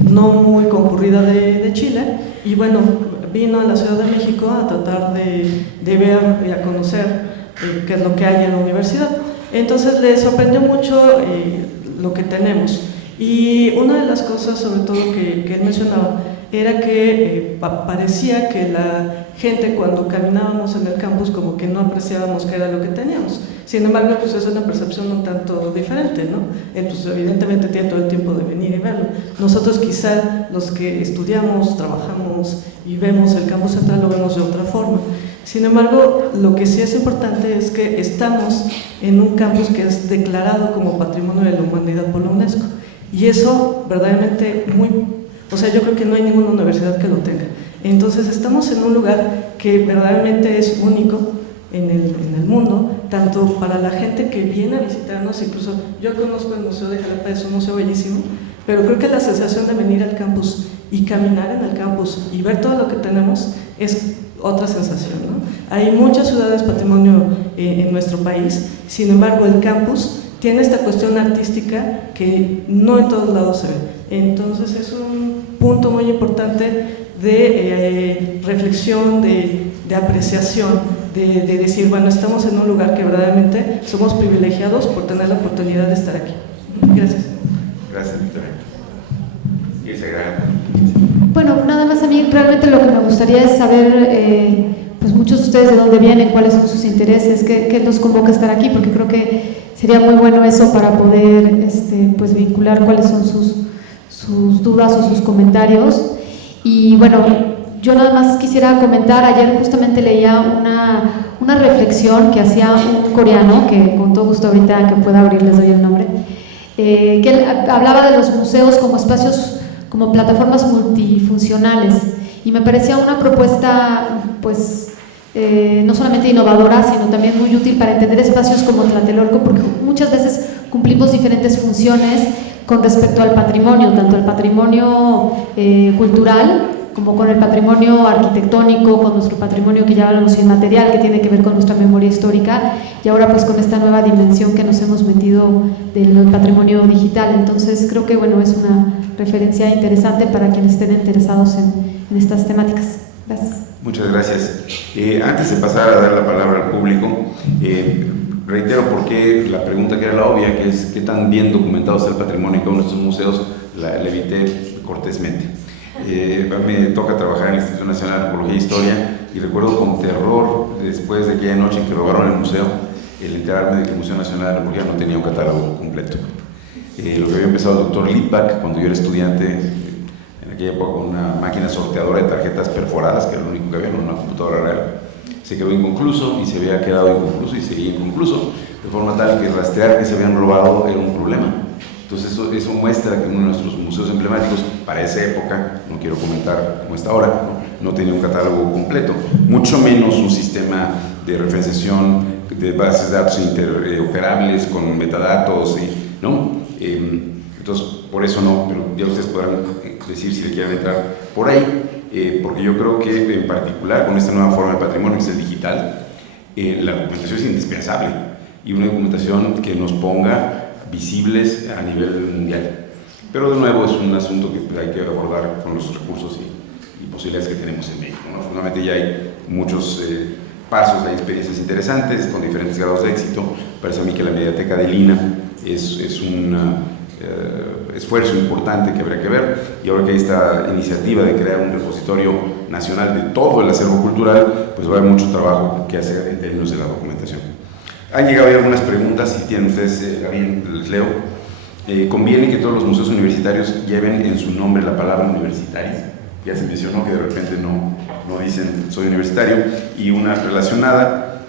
no muy concurrida de Chile, y bueno, vino a la Ciudad de México a tratar de ver y a conocer qué es lo que hay en la universidad. Entonces le sorprendió mucho lo que tenemos, y una de las cosas sobre todo que él mencionaba era que parecía que la gente cuando caminábamos en el campus como que no apreciábamos qué era lo que teníamos. Sin embargo, pues es una percepción un tanto diferente, ¿no? Entonces evidentemente tiene todo el tiempo de venir y verlo. Nosotros quizá los que estudiamos, trabajamos y vemos el campus central lo vemos de otra forma. Sin embargo, lo que sí es importante es que estamos en un campus que es declarado como Patrimonio de la Humanidad por la UNESCO, y eso verdaderamente o sea, yo creo que no hay ninguna universidad que lo tenga. Entonces estamos en un lugar que verdaderamente es único en el mundo, tanto para la gente que viene a visitarnos. Incluso yo conozco el Museo de Jalapa, es un museo bellísimo, pero creo que la sensación de venir al campus y caminar en el campus y ver todo lo que tenemos es otra sensación, ¿no? Hay muchas ciudades patrimonio en nuestro país, sin embargo el campus tiene esta cuestión artística que no en todos lados se ve. Entonces es un punto muy importante de reflexión, de apreciación, de decir, bueno, estamos en un lugar que verdaderamente somos privilegiados por tener la oportunidad de estar aquí. Gracias. Gracias, Victoria. Y ese gran... Bueno, nada más a mí realmente lo que me gustaría es saber, pues muchos de ustedes de dónde vienen, cuáles son sus intereses, qué los convoca a estar aquí, porque creo que sería muy bueno eso para poder pues vincular cuáles son sus dudas o sus comentarios. Y bueno, yo nada más quisiera comentar, ayer justamente leía una reflexión que hacía un coreano, que con todo gusto ahorita que pueda abrir les doy el nombre, que él hablaba de los museos como espacios, como plataformas multifuncionales, y me parecía una propuesta pues no solamente innovadora, sino también muy útil para entender espacios como Tlatelolco, porque muchas veces cumplimos diferentes funciones con respecto al patrimonio, tanto el patrimonio cultural como con el patrimonio arquitectónico, con nuestro patrimonio que ya hablamos inmaterial, que tiene que ver con nuestra memoria histórica, y ahora pues con esta nueva dimensión que nos hemos metido del patrimonio digital. Entonces creo que bueno, es una referencia interesante para quienes estén interesados en estas temáticas. Gracias. Muchas gracias. Antes de pasar a dar la palabra al público, reitero por qué la pregunta que era la obvia, que es qué tan bien documentado está el patrimonio en cada uno de estos museos, la evité cortésmente. Me toca trabajar en el Instituto Nacional de Antropología e Historia y recuerdo con terror, después de aquella noche en que robaron el museo, el enterarme de que el Museo Nacional de Antropología no tenía un catálogo completo. Lo que había empezado el doctor Lippach cuando yo era estudiante, en aquella época con una máquina sorteadora de tarjetas perforadas, que era lo único que había, no una computadora real, se quedó inconcluso y se había quedado inconcluso y seguía inconcluso, de forma tal que rastrear que se habían robado era un problema. Entonces eso muestra que uno de nuestros museos emblemáticos, para esa época, no quiero comentar cómo está ahora, no tenía un catálogo completo, mucho menos un sistema de referenciación de bases de datos interoperables con metadatos, ¿no? Entonces, por eso no, pero ya ustedes podrán decir si le quieren entrar por ahí, porque yo creo que en particular con esta nueva forma de patrimonio, que es el digital, la documentación es indispensable, y una documentación que nos ponga visibles a nivel mundial. Pero de nuevo es un asunto que hay que abordar con los recursos y posibilidades que tenemos en México, ¿no? Fundamentalmente ya hay muchos pasos, hay experiencias interesantes con diferentes grados de éxito. Parece a mí que la Mediateca de Lina es un esfuerzo importante que habría que ver, y ahora que hay esta iniciativa de crear un repositorio nacional de todo el acervo cultural, pues va a haber mucho trabajo que hacer en términos de la documentación. Han llegado ya algunas preguntas, si tienen ustedes, Gabriel, les leo. ¿Conviene que todos los museos universitarios lleven en su nombre la palabra universitario? Ya se mencionó que de repente no dicen soy universitario. Y una relacionada,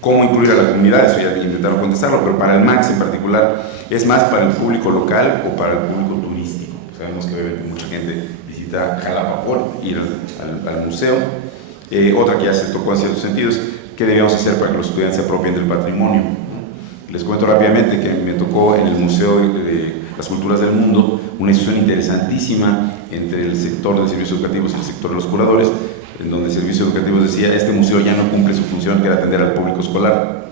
¿cómo incluir a la comunidad? Eso ya intentaron contestarlo, pero para el MAX en particular, ¿es más para el público local o para el público turístico? Sabemos que obviamente mucha gente visita Jalapa por ir al museo. Otra que ya se tocó en ciertos sentidos, ¿qué debíamos hacer para que los estudiantes se apropien del patrimonio? Les cuento rápidamente que me tocó en el Museo de las Culturas del Mundo una discusión interesantísima entre el sector de servicios educativos y el sector de los curadores, en donde servicios educativos decía, este museo ya no cumple su función, que era atender al público escolar.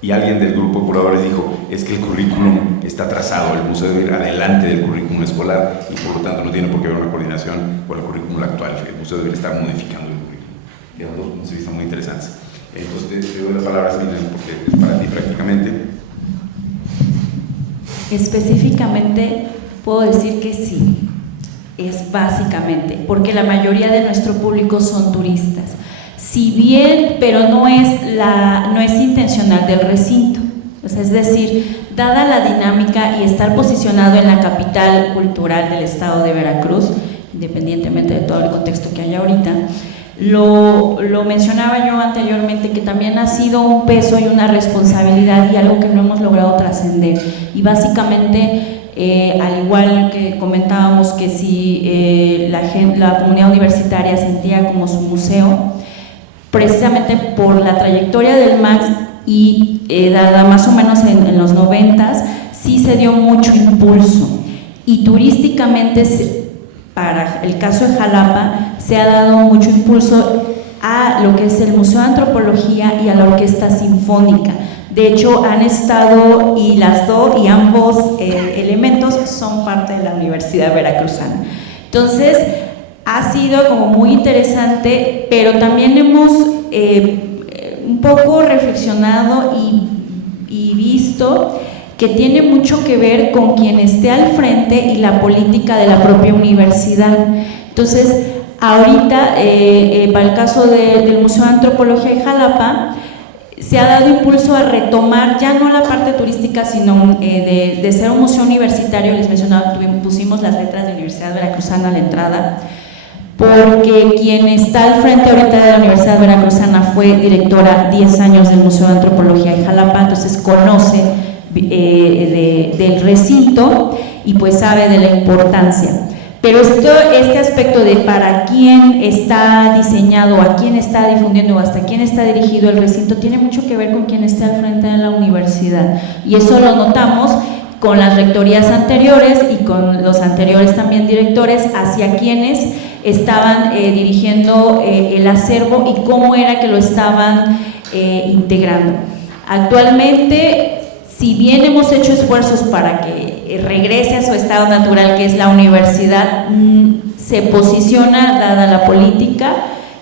Y alguien del grupo de curadores dijo, es que el currículum está atrasado, el museo debe ir adelante del currículum escolar y por lo tanto no tiene por qué haber una coordinación con el currículum actual, el museo debe estar modificando el currículum. Eran dos puntos de vista muy interesantes. Entonces te doy la palabra, Sabina, porque es para ti prácticamente. Específicamente puedo decir que sí, es básicamente, porque la mayoría de nuestro público son turistas. Si bien, pero no es intencional del recinto. O sea, es decir, dada la dinámica y estar posicionado en la capital cultural del estado de Veracruz, independientemente de todo el contexto que hay ahorita, lo mencionaba yo anteriormente, que también ha sido un peso y una responsabilidad y algo que no hemos logrado trascender. Y básicamente, al igual que comentábamos que si la comunidad universitaria sentía como su museo, precisamente por la trayectoria del MAX y dada más o menos en los 90s, sí se dio mucho impulso. Y turísticamente, para el caso de Jalapa, se ha dado mucho impulso a lo que es el Museo de Antropología y a la Orquesta Sinfónica. De hecho, han estado, y ambos elementos son parte de la Universidad Veracruzana. Entonces, ha sido como muy interesante, pero también hemos un poco reflexionado y visto que tiene mucho que ver con quien esté al frente y la política de la propia universidad. Entonces, ahorita, para el caso del Museo de Antropología de Jalapa, se ha dado impulso a retomar ya no la parte turística, sino de ser un museo universitario. Les mencionaba, pusimos las letras de Universidad Veracruzana a la entrada, porque quien está al frente ahorita de la Universidad Veracruzana fue directora 10 años del Museo de Antropología de Jalapa, entonces conoce del recinto y pues sabe de la importancia. Pero este aspecto de para quién está diseñado, a quién está difundiendo o hasta quién está dirigido el recinto tiene mucho que ver con quién está al frente de la universidad, y eso lo notamos con las rectorías anteriores y con los anteriores también directores hacia quienes estaban dirigiendo el acervo y cómo era que lo estaban integrando. Actualmente, si bien hemos hecho esfuerzos para que regrese a su estado natural, que es la universidad, se posiciona, dada la política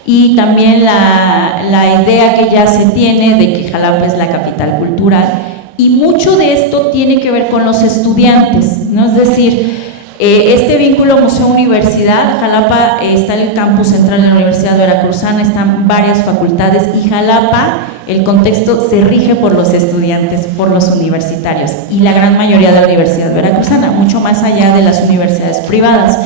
y también la idea que ya se tiene de que Jalapa es la capital cultural, y mucho de esto tiene que ver con los estudiantes, ¿no? Es decir, este vínculo museo-universidad, Jalapa está en el campus central de la Universidad Veracruzana, están varias facultades, y Jalapa, el contexto se rige por los estudiantes, por los universitarios, y la gran mayoría de la Universidad Veracruzana, mucho más allá de las universidades privadas.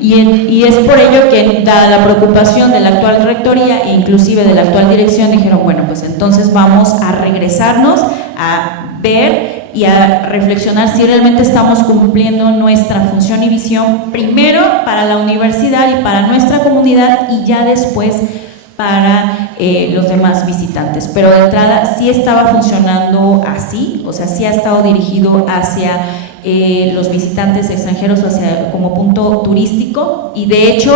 Y es por ello que, dada la preocupación de la actual rectoría e inclusive de la actual dirección, dijeron, bueno, pues entonces vamos a regresarnos a ver y a reflexionar si realmente estamos cumpliendo nuestra función y visión, primero para la universidad y para nuestra comunidad, y ya después para los demás visitantes. Pero de entrada sí estaba funcionando así, o sea, sí ha estado dirigido hacia los visitantes extranjeros, hacia como punto turístico, y de hecho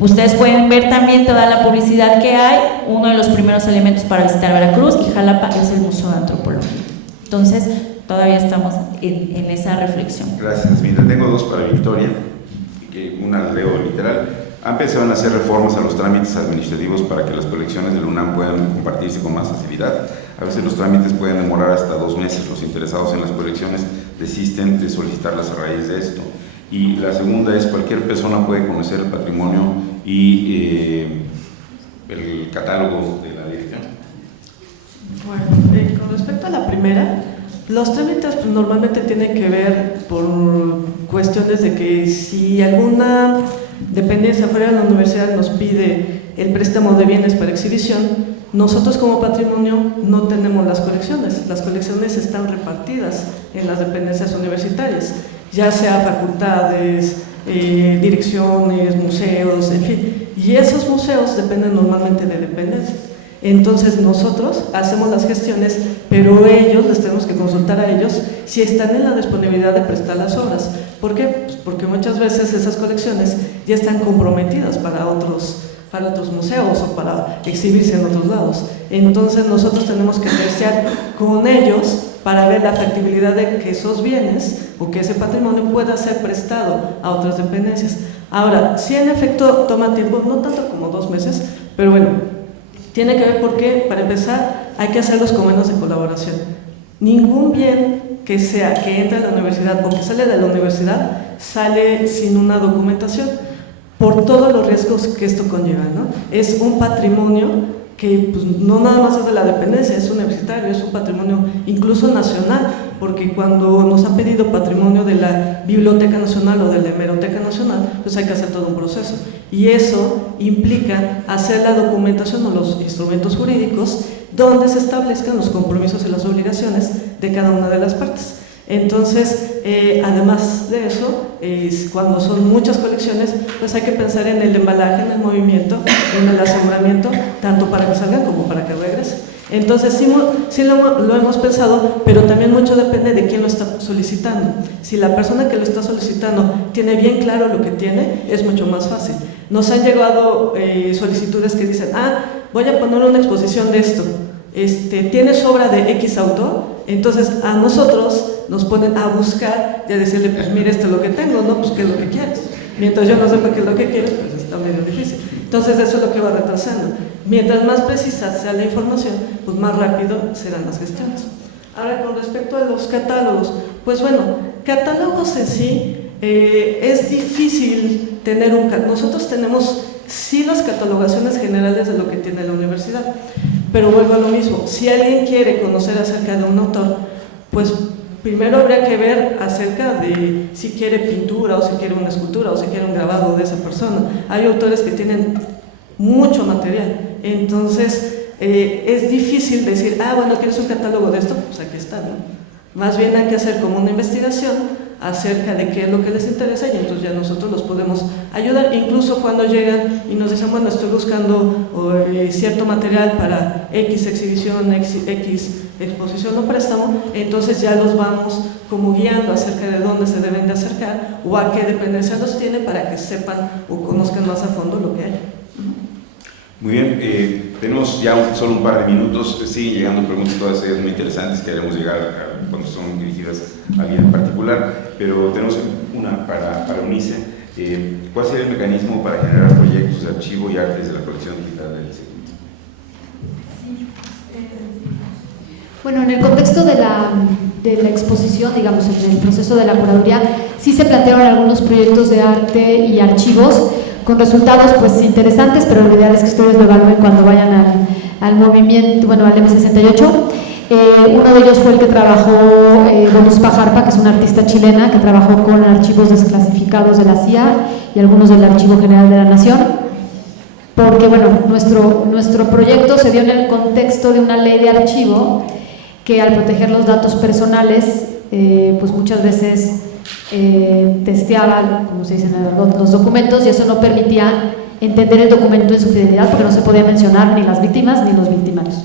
ustedes pueden ver también toda la publicidad que hay. Uno de los primeros elementos para visitar Veracruz y Jalapa es el Museo de Antropología. Entonces todavía estamos en esa reflexión. Gracias. Mira, tengo dos para Victoria, que una leo literal. Han empezado a hacer reformas a los trámites administrativos para que las colecciones de la UNAM puedan compartirse con más facilidad. A veces los trámites pueden demorar hasta 2 meses. Los interesados en las colecciones desisten de solicitarlas a raíz de esto. Y la segunda es, cualquier persona puede conocer el patrimonio y el catálogo de la dirección. Bueno, con respecto a la primera, los trámites pues, normalmente tienen que ver por cuestiones de que si alguna dependencia fuera de la universidad nos pide el préstamo de bienes para exhibición, nosotros como patrimonio no tenemos las colecciones están repartidas en las dependencias universitarias, ya sea facultades, direcciones, museos, en fin, y esos museos dependen normalmente de dependencias. Entonces nosotros hacemos las gestiones, pero ellos, les tenemos que consultar a ellos si están en la disponibilidad de prestar las obras. ¿Por qué? Pues porque muchas veces esas colecciones ya están comprometidas para otros museos o para exhibirse en otros lados. Entonces nosotros tenemos que negociar con ellos para ver la factibilidad de que esos bienes o que ese patrimonio pueda ser prestado a otras dependencias. Ahora, sí en efecto toma tiempo, no tanto como 2 meses, pero bueno, tiene que ver porque, para empezar, hay que hacerlos con menos de colaboración. Ningún bien que entra a la universidad o que sale de la universidad sale sin una documentación, por todos los riesgos que esto conlleva, ¿no? Es un patrimonio que pues, no nada más es de la dependencia, es universitario, es un patrimonio incluso nacional, porque cuando nos han pedido patrimonio de la Biblioteca Nacional o de la Hemeroteca Nacional, pues hay que hacer todo un proceso, y eso implica hacer la documentación o los instrumentos jurídicos donde se establezcan los compromisos y las obligaciones de cada una de las partes. Entonces, además de eso, cuando son muchas colecciones, pues hay que pensar en el embalaje, en el movimiento, en el aseguramiento, tanto para que salgan como para que regresen. Entonces, sí lo hemos pensado, pero también mucho depende de quién lo está solicitando. Si la persona que lo está solicitando tiene bien claro lo que tiene, es mucho más fácil. Nos han llegado solicitudes que dicen, voy a poner una exposición de esto, ¿tienes obra de X autor? Entonces a nosotros nos ponen a buscar y a decirle, pues mire, esto es lo que tengo, ¿no? Pues qué es lo que quieres. Mientras yo no sepa qué es lo que quieres, pues está medio difícil. Entonces eso es lo que va retrasando. Mientras más precisa sea la información, pues más rápido serán las gestiones. Ahora, con respecto a los catálogos, pues bueno, catálogos en sí, es difícil tener un catálogo. Nosotros tenemos sí las catalogaciones generales de lo que tiene la universidad, pero vuelvo a lo mismo, si alguien quiere conocer acerca de un autor, pues primero habría que ver acerca de si quiere pintura o si quiere una escultura o si quiere un grabado de esa persona. Hay autores que tienen mucho material, entonces es difícil decir, bueno, ¿quieres un catálogo de esto? Pues aquí está, ¿no? Más bien hay que hacer como una investigación acerca de qué es lo que les interesa y entonces ya nosotros los podemos ayudar, incluso cuando llegan y nos dicen, bueno, estoy buscando cierto material para X exhibición, X exposición o préstamo, entonces ya los vamos como guiando acerca de dónde se deben de acercar o a qué dependencia los tiene para que sepan o conozcan más a fondo lo que hay. Muy bien, tenemos ya solo un par de minutos, siguen llegando preguntas todas ellas muy interesantes que haremos llegar cuando son dirigidas a alguien en particular, pero tenemos una para Eunice. ¿Cuál sería el mecanismo para generar proyectos de archivo y artes de la colección digital del CECIT? Bueno, en el contexto de la exposición, digamos, en el proceso de la curaduría, sí se plantearon algunos proyectos de arte y archivos con resultados pues interesantes, pero lo ideal es que ustedes lo evalúen cuando vayan al movimiento, bueno, al M68. Uno de ellos fue el que trabajó Voluspa Jarpa, que es una artista chilena que trabajó con archivos desclasificados de la CIA y algunos del Archivo General de la Nación, porque bueno, nuestro proyecto se dio en el contexto de una ley de archivo que al proteger los datos personales, pues muchas veces testeaba, como se dice, los documentos, y eso no permitía entender el documento en su fidelidad porque no se podía mencionar ni las víctimas ni los victimarios.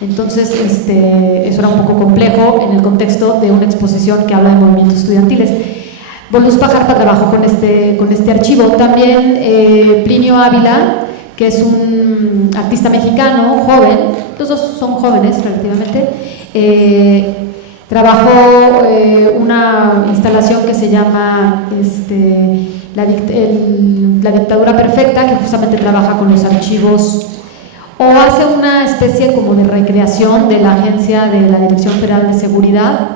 Entonces, eso era un poco complejo en el contexto de una exposición que habla de movimientos estudiantiles. Voluspa Jarpa trabajó con este archivo. También Plinio Ávila, que es un artista mexicano, joven, los dos son jóvenes relativamente, trabajó una instalación que se llama la dictadura perfecta, que justamente trabaja con los archivos o hace una especie como de recreación de la agencia de la Dirección Federal de Seguridad.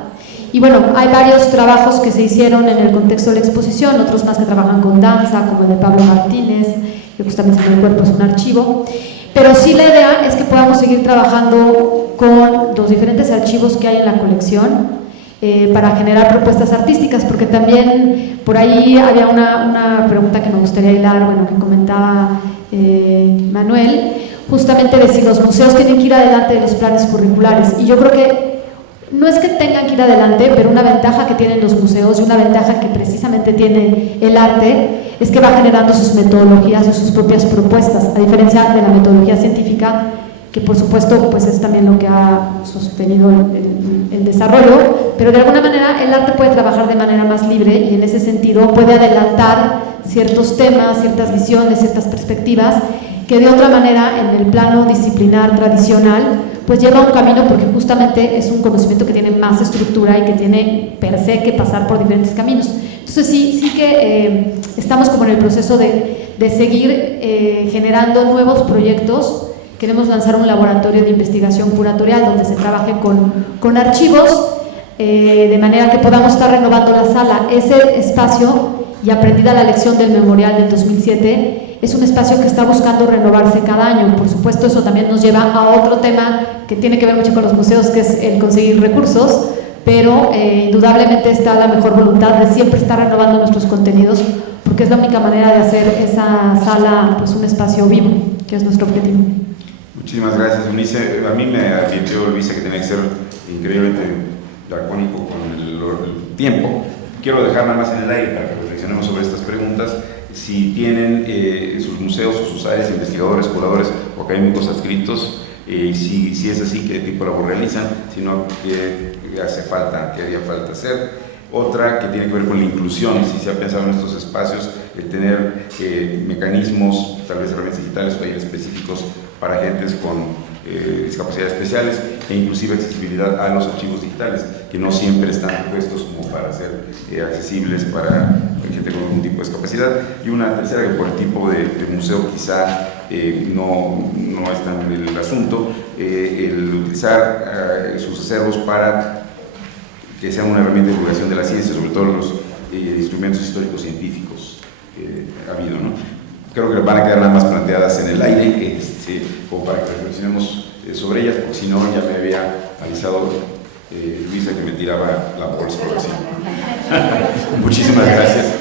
Y bueno, hay varios trabajos que se hicieron en el contexto de la exposición, otros más que trabajan con danza, como el de Pablo Martínez, que justamente en el cuerpo es un archivo. Pero sí, la idea es que podamos seguir trabajando con los diferentes archivos que hay en la colección para generar propuestas artísticas, porque también por ahí había una pregunta que me gustaría hilar, bueno, que comentaba Manuel, justamente de si los museos tienen que ir adelante de los planes curriculares. Y yo creo que no es que tengan que ir adelante, pero una ventaja que tienen los museos y una ventaja que precisamente tiene el arte es que va generando sus metodologías y sus propias propuestas, a diferencia de la metodología científica, que por supuesto pues es también lo que ha sostenido el desarrollo, pero de alguna manera el arte puede trabajar de manera más libre y en ese sentido puede adelantar ciertos temas, ciertas visiones, ciertas perspectivas que de otra manera en el plano disciplinar tradicional pues lleva un camino, porque justamente es un conocimiento que tiene más estructura y que tiene per se que pasar por diferentes caminos. Entonces sí que estamos como en el proceso de seguir generando nuevos proyectos. Queremos lanzar un laboratorio de investigación curatorial donde se trabaje con archivos, de manera que podamos estar renovando la sala. Ese espacio, y aprendida la lección del memorial del 2007, es un espacio que está buscando renovarse cada año. Por supuesto, eso también nos lleva a otro tema que tiene que ver mucho con los museos, que es el conseguir recursos, pero indudablemente está la mejor voluntad de siempre estar renovando nuestros contenidos, porque es la única manera de hacer esa sala pues un espacio vivo, que es nuestro objetivo. Muchísimas gracias, Eunice. A mí me advirtió Luisa que tenía que ser increíblemente lacónico con el tiempo. Quiero dejar nada más en el aire para que reflexionemos sobre estas preguntas. Si tienen sus museos o sus áreas, investigadores, curadores o académicos adscritos, si es así, qué tipo de labor realizan, si no, qué hace falta, qué haría falta hacer. Otra que tiene que ver con la inclusión, si se ha pensado en estos espacios, el tener mecanismos, tal vez herramientas digitales o talleres específicos para gentes con discapacidades especiales e inclusive accesibilidad a los archivos digitales, que no siempre están puestos como para ser accesibles para gente con algún tipo de discapacidad. Y una tercera, que por el tipo de museo quizá no es tan el asunto, el utilizar sus acervos para que sean una herramienta de divulgación de la ciencia, sobre todo los instrumentos históricos científicos que ha habido, ¿no? Creo que van a quedar nada más planteadas en el aire, como para que reflexionemos sobre ellas, porque si no ya me había avisado Luisa que me tiraba la bolsa. Muchísimas gracias.